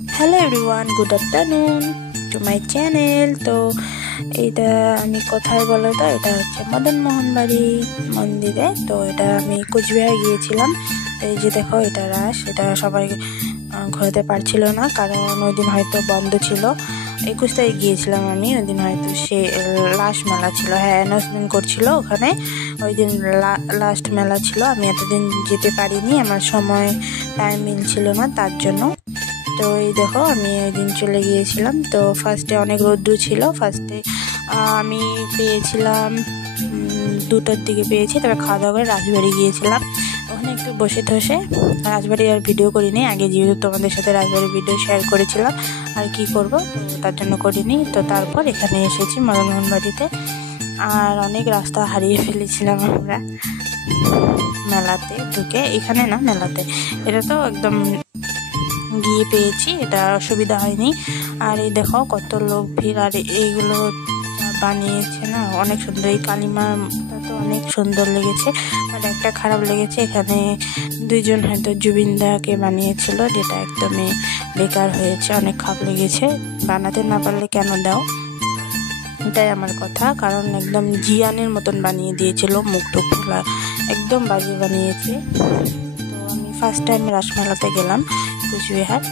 Hello everyone, good afternoon to my channel. তো এইটা আমি কোথায় বলো তো, এটা হচ্ছে মদন মোহন বাড়ি মন্দিরে। তো এটা আমি কোচবিহার গিয়েছিলাম। তো এই যে দেখো, এটা রাস, এটা সবাই ঘোরাতে পারছিল না, কারণ ওই দিন হয়তো বন্ধ ছিল। 21 তারিখ গিয়েছিলাম আমি, ওই দিন হয়তো সে লাস্ট মেলা ছিল। হ্যাঁ, অ্যানাউন্সমেন্ট করছিল ওখানে, ওই দিন লাস্ট মেলা ছিল। আমি এতদিন যেতে পারিনি, আমার সময় টাইম মিলছিল না, তার জন্য। তো এই দেখো, আমি ওই দিন চলে গিয়েছিলাম। তো ফার্স্টে অনেক রৌদ্র ছিল। ফার্স্টে আমি পেয়েছিলাম 2টার দিকে পেয়েছি। তবে খাওয়া দাওয়া করে রাজবাড়ি গিয়েছিলাম, ওখানে একটু বসে বসে। রাজবাড়ি আর ভিডিও করিনি আগে, যেহেতু তোমাদের সাথে রাজবাড়ির ভিডিও শেয়ার করেছিলাম, আর কি করব, তো তার জন্য করিনি। তো তারপর এখানে এসেছি মদনমোহন বাড়িতে। আর অনেক রাস্তা হারিয়ে ফেলেছিলাম আমরা মেলাতে ঢুকে। এখানে না, মেলাতে। এটা তো একদম গিয়ে পেয়েছি, এটা অসুবিধা হয়নি। আর এই দেখো কত লোক ভিড়, আর এইগুলো বানিয়েছে না, অনেক সুন্দর। এই কালিমাটা তো অনেক সুন্দর লেগেছে, বাট একটা খারাপ লেগেছে, এখানে দুইজন হয়তো জুবিনদাকে বানিয়েছিল, যেটা একদমই বেকার হয়েছে, অনেক খারাপ লেগেছে। বানাতে না পারলে কেন দাও, এটাই আমার কথা। কারণ একদম জিয়ানের মতন বানিয়ে দিয়েছিল, মুখ টুক খোলা, একদম বাজে বানিয়েছে। তো আমি ফার্স্ট টাইম রাসমেলাতে গেলাম কোচবিহার।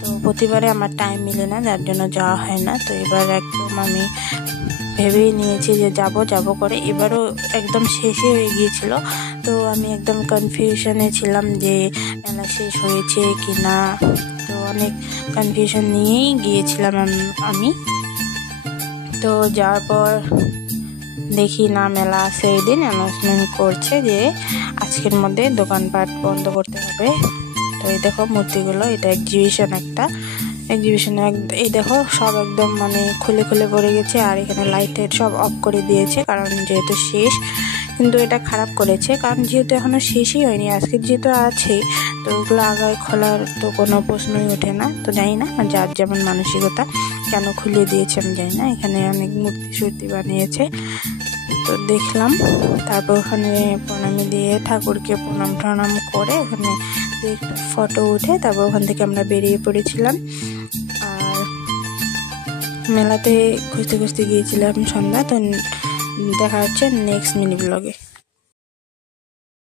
তো প্রতিবারে আমার টাইম মিলে না, যার জন্য যাওয়া হয় না। তো এবার একদম আমি ভেবেই নিয়েছি যে যাব করে। এবারও একদম শেষে হয়ে গিয়েছিল, তো আমি একদম কনফিউশনে ছিলাম যে মেলা শেষ হয়েছে কি না। তো অনেক কনফিউশন নিয়েই গিয়েছিলাম আমি। তো যাওয়ার পর দেখি না, মেলা আছে ওই দিন অ্যানাউন্সমেন্ট করছে যে আজকের মধ্যে দোকানপাট বন্ধ করতে হবে। তো এই দেখো মূর্তিগুলো, এটা এক্সিবিশন এই দেখো সব একদম মানে খুলে খুলে পড়ে গেছে। আর এখানে লাইট সব অফ করে দিয়েছে, কারণ যেহেতু শেষ। কিন্তু এটা খারাপ করেছে, কারণ যেহেতু এখনো শেষই হয়নি, আজকে যেহেতু আছেই, তো ওগুলো আগায় খোলার তো কোনো প্রশ্নই ওঠে না। তো জানি না, যার যেমন মানসিকতা, কেন খুলে দিয়েছে আমি জানি না। এখানে অনেক মূর্তি বানিয়েছে, তো দেখলাম। তারপর ওখানে প্রণামী দিয়ে ঠাকুরকে প্রণাম করে ওখানে একটা ফটো উঠে তারপর ওখান থেকে আমরা বেরিয়ে পড়েছিলাম। আর মেলাতে খুঁজতে খুঁজতে গিয়েছিলাম সন্ধ্যা। তো দেখা হচ্ছে নেক্সট মিনি ব্লগে।